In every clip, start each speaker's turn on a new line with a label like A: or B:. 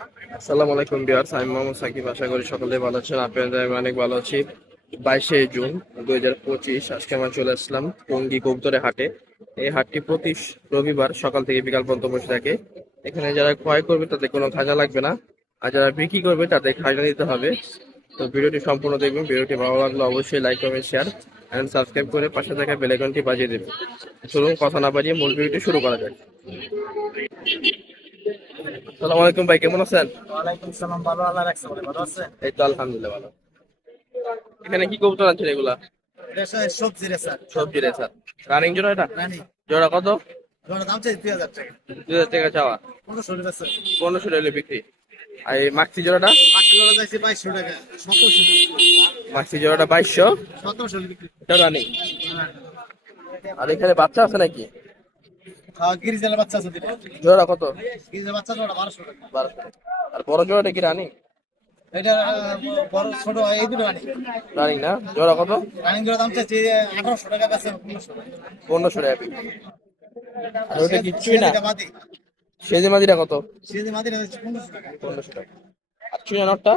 A: আসসালামু আলাইকুম বিয়ার্স আমি মোহাম্মদ সাকিব। আশা করি সকলে ভালো আছেন। আপনাদের আমি অনেক ভালো আছি। বাইশে জুন দুই হাজার পঁচিশ, আজকে আমরা চলে আসলাম টঙ্গী কবুতরে হাটে। এই হাটটি প্রতি রবিবার সকাল থেকে বিকাল পর্যন্ত বসে থাকে। এখানে যারা ক্রয় করবে, তাদের কোনো খাজা লাগবে না। আর যারা বিক্রি করবে, তাদের খাজা দিতে হবে। তো ভিডিওটি সম্পূর্ণ দেখবেন। ভিডিওটি ভালো লাগলে অবশ্যই like, comment, share and subscribe করে পাশে থাকা বেলাইকনটি বাজিয়ে দেবেন। চলুন, কথা না বাজিয়ে মূল ভিডিওটি শুরু করা যাক। আসসালামু আলাইকুম ভাই কেমন আছেন?
B: ওয়ালাইকুম সালাম ভালো। আল্লাহ রাখছে ভালো আছে
A: এই তো আলহামদুলিল্লাহ ভালো। এখানে কি কবুতর আনছেন এগুলা?
B: সবজি
A: সবজি রানিং জোড়া এটা?
B: রানি।
A: জোড়া কত?
B: জোড়া দাম চাই দুই হাজার টাকা।
A: দুই হাজার টাকা চাওয়া। টাকা বিক্রি। আর এই মাক্সি জোড়াটা?
B: বাকি জোড়া যাইছে বাইশশো টাকা। সতেরোশো
A: মাক্সি জোড়াটা বাইশশো?
B: সতেরোশো বিক্রি।
A: এটা রানিং। আর এখানে বাচ্চা আছে নাকি?
B: গিরিজালের বাচ্চা আছে
A: জোড়া কত?
B: গিরিজালের বাচ্চা জোড়া বারোশো টাকা।
A: বারোশো আর বড় জোড়াটা কি রানিং?
B: এটা বড় ছোট এই দুটো রানি।
A: রানিং না? জোড়া কত?
B: রানিং জোড়া দাম আঠারোশো টাকা পনেরোশো টাকা।
A: পনেরোশো টাকা বিক্রি আর ওটা কিচ্ছুই না? সেজে মাদিটা কত?
B: সেদিকে মাদি পনেরোশো টাকা।
A: পনেরোশো টাকা। আর চুনা নটটা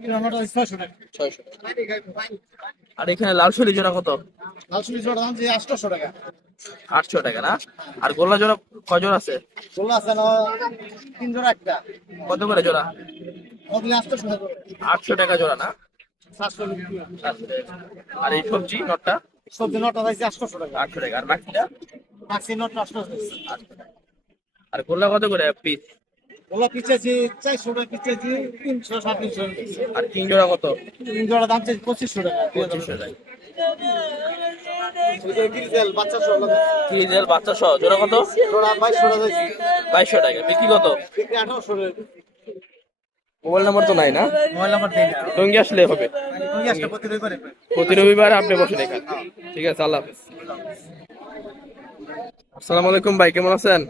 B: কিলো আমারটা হচ্ছে ছয়শো টাকা।
A: আর এখানে লাল শরী জোড়া কত?
B: লাল সুলি জোড়া দাম চাইছে আটশোশো টাকা।
A: আটশো টাকা না? আর গোল্লা জোড়া কজন আছে?
B: গোল্লা আছে না তিন জোড়া একটা।
A: কত করে জোড়া?
B: টাকা
A: আটশো টাকা জোড়া না? আর এই সবজি নটটা?
B: সবজি নটা চাইছে আটশোশো টাকা।
A: আটশো টাকা। আর বাকিটা?
B: মাক্সি নট আটশোশো
A: আর গোল্লা কত করে পিস
B: পিছেছি চারশো টাকা পিছেছি তিনশো সাড়ে তিনশো।
A: আর তিন জোড়া কত?
B: তিন জোড়া দাম চাইছে পঁচিশশো টাকা
A: পঁচিশশো টাকা।
B: বাচ্চা
A: সহ জোড়া কত?
B: বাইশশো
A: বিক্রি কত? মোবাইল নাম্বার তো নাই না?
B: মোবাইল নাম্বার দিই না।
A: টঙ্গি আসলে হবে।
B: আসলে প্রতি রবিবারে
A: প্রতি রবিবার আপনি বসে দেখান। ঠিক আছে আল্লাহ হাফেজ। আসসালামু আলাইকুম ভাই কেমন আছেন?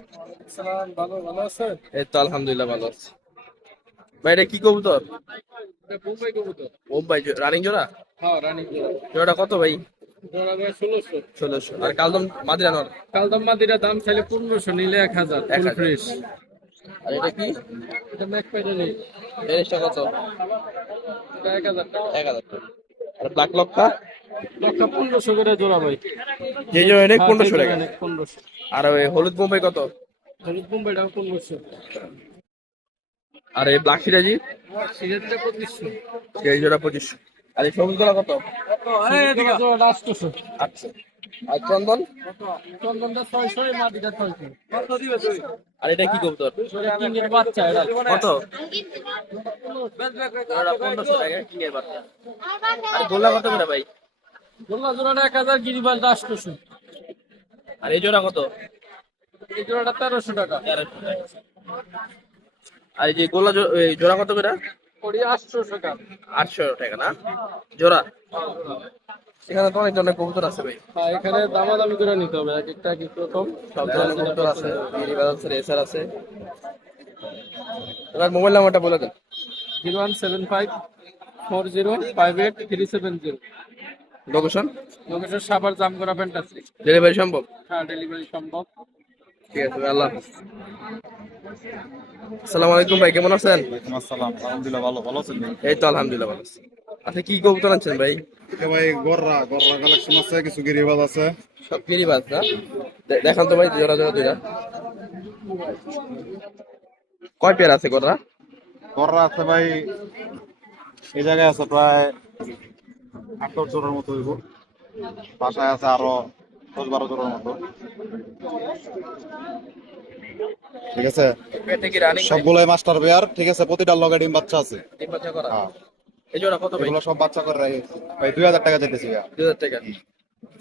B: ভালো ভালো আছে?
A: এই তো আলহামদুলিল্লাহ ভালো আছি। ভাই এটা কি কবুতর?
B: মুম্বাই কবুতর।
A: ও রানিং জোড়া?
B: হ্যাঁ রানী
A: জোড়াটা কত ভাই?
B: ষোলোশো।
A: ষোলোশো। আর কালদম মাদিরানোর
B: কালদম মাদিরা দাম চাইলে পনেরোশো নিলে এক হাজার
A: এক হাজার।
B: ফ্রেশ।
A: আর এটা কি?
B: এটা ম্যাক প্যাডেলি
A: জিনিসটা কত?
B: এটা এক হাজার টাকা।
A: এক হাজার টাকা। আর ব্ল্যাক লক্কা
B: লক্ষা পনেরোশো করে জোড়া ভাই।
A: যে জন্য পনেরোশো টাকা।
B: পনেরোশো।
A: আর ওই হলুদ বোম্বাই কত? আর এই ব্ল্যাক সিরাজি
B: সিগারেটটা পঁচিশশো।
A: জোড়া পঁচিশশো। আর এই সবুজ গোলা কত? আচ্ছা। আর চন্দন?
B: চন্দনটা ছয়শো মাটিটা ছয়শো কত দিবে
A: আর এটা কি কবুতর?
B: কিংয়ের বাচ্চা এটা।
A: কত? পনেরোশো টাকা কিংয়ের বাচ্চা। আর গোল্লা কত করে ভাই?
B: গোল্লা জোড়াটা এক হাজার আটশোশো
A: আর এই জোড়া কত?
B: এই জোড়াটা তেরোশো টাকা।
A: আর এই যে এই জোড়া কত করে? আটশো টাকা না? জোড়া? এখানে তো অনেক ধরনের কবুতর আছে ভাই।
B: হ্যাঁ এখানে দামাদামি করে নিতে হবে এক একটা এক এক রকম।
A: সব ধরনের কবুতর আছে গিরিবাজ আছে রেসার আছে। এবার মোবাইল নাম্বারটা বলে দেন।
B: Zero one seven five four zero five eight three seven zero.
A: Location?
B: Location Sabar Jamgara fantasy.
A: Delivery সম্ভব?
B: হ্যাঁ ডেলিভারি সম্ভব।
A: ঠিক আছে আল্লাহ আসসালামু আলাইকুম ভাই কেমন আছেন?
C: আসসালাম আলহামদুলিল্লাহ ভালো ভালো আছেন
A: এই তো আলহামদুলিল্লাহ ভালো আছি। আচ্ছা কি কবুতর আনছেন ভাই?
C: ভাই গররা গররা কালেকশন আছে কিছু গিরিবাজ আছে।
A: সব গিরিবাজ না? দেখান তো ভাই জোড়া জোড়া দুইটা। কয় পেয়ার আছে গোটা
C: গররা আছে ভাই এই জায়গায় আছে প্রায় আঠারো জোড়ার মতো হইব। বাসায় আছে আরও দশ বারো জোড়ার মতো। ঠিক আছে? সবগুলোই মাস্টার পেয়ার ঠিক আছে? প্রতিটার লগে ডিম বাচ্চা আছে।
A: ডিম বাচ্চা করা?
C: হ্যাঁ।
A: এই জোড়া কত
C: এগুলো সব বাচ্চা করে রাখি। ভাই দুই হাজার টাকা যেতেছি।
A: দুই হাজার টাকা।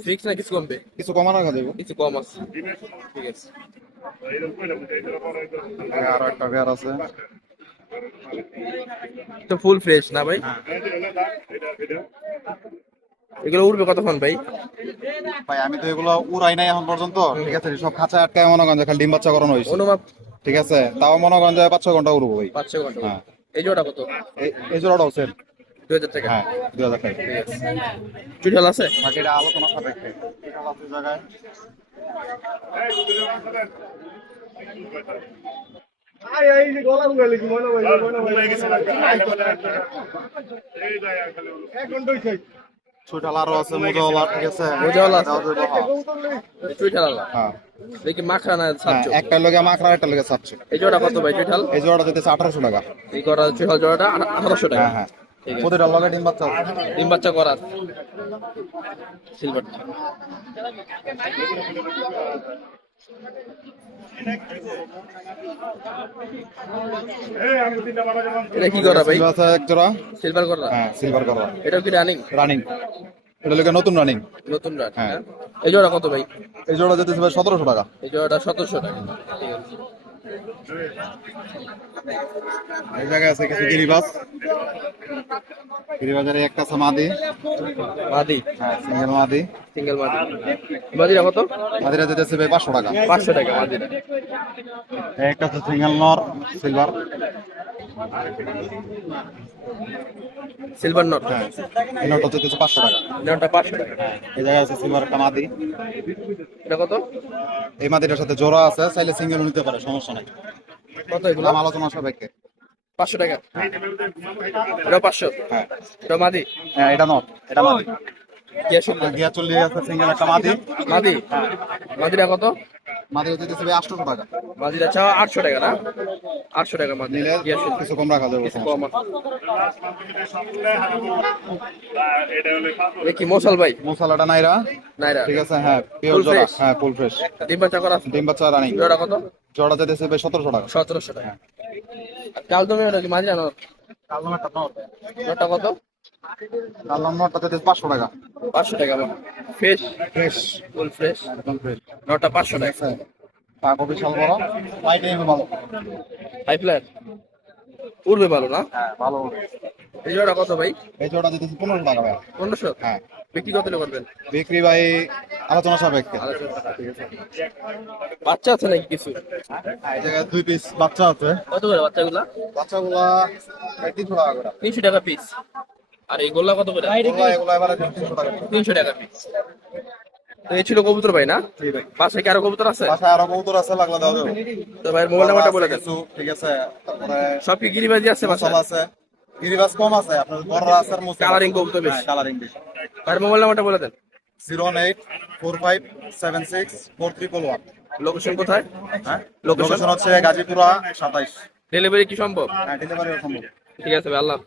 A: ফিক্স না কিছু কমবে?
C: কিছু কমানো
A: কিছু কম আছে। ঠিক আছে।
C: আরও একটা পেয়ার আছে।
A: তো ফুল ফ্রেশ না ভাই? এগুলো উঠবে কতক্ষণ ভাই?
C: ভাই আমি তো এগুলো উড়াই নাই এখন পর্যন্ত। ঠিক আছে সব খাঁচা আটকায় মনে করেন খালি ডিম বাচ্চা করানো হয়েছে।
A: অনুমাপ
C: ঠিক আছে তাও মনে করেন যে পাঁচ ছ ঘণ্টা উড়বো ভাই।
A: পাঁচ ছয় ঘণ্টা
C: হ্যাঁ।
A: এই জোড়া কত?
C: এই- এই জোড়াটাও সেম
A: দুই হাজার টাকা।
C: হ্যাঁ দুই হাজার টাকা।
A: চুটাল আছে।
C: বাকিটা আলোচনা সাপেক্ষে। ঠিক আছে জায়গায়। ছুটাল আরও আছে মোজাওয়ালা ঠিক আছে
A: মোজাওয়ালা আছে?
C: দাও হ্যাঁ।
A: আলা
C: হ্যাঁ।
A: দেখি মাখরা না
C: হ্যাঁ
A: সাতশো।
C: একটা লগে মাখরা একটা লগে সাতশো।
A: এই জোড়া কত ভাই চুইঠাল
C: এই জোড়াটা যেতেছে আঠারোশো টাকা।
A: এই করা চুইঠাল জোড়াটা? আঠারোশো টাকা।
C: হ্যাঁ হ্যাঁ।
A: ঠিক
C: প্রতিটা লগে ডিম বাচ্চা
A: ডিম বাচ্চা করা সিলভার এটা কি করা ভাই?
C: আছে এক জোড়া।
A: সিলভার করা?
C: হ্যাঁ সিলভার করা।
A: এটা কি রানিং
C: রানিং এটা লগে নতুন রানিং
A: নতুন রানিং
C: হ্যাঁ।
A: এই জোড়া কত ভাই?
C: এই জোড়া যেতেছে ভাই সতেরোশো টাকা।
A: এই জোড়াটা সতেরোশো টাকা।
C: এই জায়গায় আছে কিছু গিরিবাস গিরিবাজারে একটা আছে মাদি।
A: মাদি?
C: হ্যাঁ সিঙ্গেল মাদি।
A: সিঙ্গেল মাদি। মাদিরা কত?
C: মাদিরা যেতেছে ভাই পাঁচশো টাকা।
A: পাঁচশো টাকা মাদিরা।
C: একটা আছে সিঙ্গেল নর সিলভার।
A: সিলভার নট
C: হ্যাঁ এই নটটা যেতেছে পাঁচশো টাকা।
A: নটটা পাঁচশো টাকা।
C: এই জায়গায় আছে সিলভার একটা মাদি।
A: এটা কত?
C: এই মাদিটার সাথে জোড়া আছে চাইলে সিঙ্গেল নিতে পারে সমস্যা নাই।
A: কত এগুলো?
C: আলোচনা সাপেক্ষে।
A: পাঁচশো টাকা। এটা পাঁচশো?
C: হ্যাঁ।
A: এটা মাদি?
C: হ্যাঁ এটা নট এটা মাদি।
A: গিয়া
C: চল্লিশ আছে সিঙ্গেল একটা মাদি।
A: মাদি? মাদিরা কত?
C: মাদি যেতেছে ভাই আটশো টাকা।
A: মাদিরা চাওয়া আটশো টাকা না? আটশো টাকা মাদি
C: নিলে
A: গিয়া শুনলে
C: কিছু কম রাখা যাবে
A: কিছু কম কি মশাল ভাই?
C: মশলাটা নাইরা?
A: নাইরা।
C: ঠিক আছে হ্যাঁ পিওর জোড়া? হ্যাঁ ফুল ফ্রেশ।
A: ডিম বাচ্চা করা আছে?
C: ডিম বাচ্চা রানিং।
A: জোড়া কত?
C: জোড়া যেতেছে ভাই সতেরোশো টাকা।
A: সতেরোশো টাকা। আর কাল তুমি ওটা কি মাদিরা নট নটটা কত?
C: লাল নম্বরটা যেতেছে পাঁচশো টাকা।
A: পাঁচশো টাকা ফ্রেশ
C: ফ্রেশ
A: ফুল ফ্রেশ
C: একদম ফ্রেশ
A: নটটা পাঁচশো টাকা।
C: টাকা বিশাল বড় লাইট এম ভালো।
A: হাই ফ্ল্যাট উড়বে ভালো না?
C: হ্যাঁ ভালো
A: এই জোড়া কত ভাই?
C: এই জোড়া যেতেছে পনেরোশো টাকা ভাই।
A: পনেরোশো?
C: হ্যাঁ।
A: বিক্রি কত করবেন?
C: বিক্রি ভাই আলোচনা সাপেক্ষে।
A: বাচ্চা আছে নাকি কিছু?
C: এই জায়গায় দুই পিস বাচ্চা আছে।
A: কত করে বাচ্চাগুলা?
C: বাচ্চাগুলা তিনশো টাকা করে।
A: তিনশো টাকা পিস আর এই গোল্লা কত করে?
C: এগুলা এগুলা এবারে তিনশো টাকা
A: পিস এই ছিল কবুতর ভাই না? পাশে কি আরও কবুতর আছে?
C: আরও কবুতর আছে লাগলে দাও
A: তো ভাইয়ের মোবাইল নাম্বারটা বলে দেন।
C: ঠিক আছে তারপরে
A: সব কি গিরিবাজি আছে বাসায়?
C: আছে। গিরিবাস কম আছে আপনার বড় আছে আর মুসা
A: Colouring কবুতর বেশি।
C: কালারিং বেশি।
A: ভাইয়ের মোবাইল নাম্বারটা বলে দেন।
C: Zero eight four five seven six four triple one.
A: Location কোথায়?
C: হ্যাঁ লোকেশন হচ্ছে গাজীপুরা সাতাইশ।
A: ডেলিভারি কি সম্ভব?
C: হ্যাঁ ডেলিভারি সম্ভব।
A: ঠিক আছে ভাই আল্লাহ।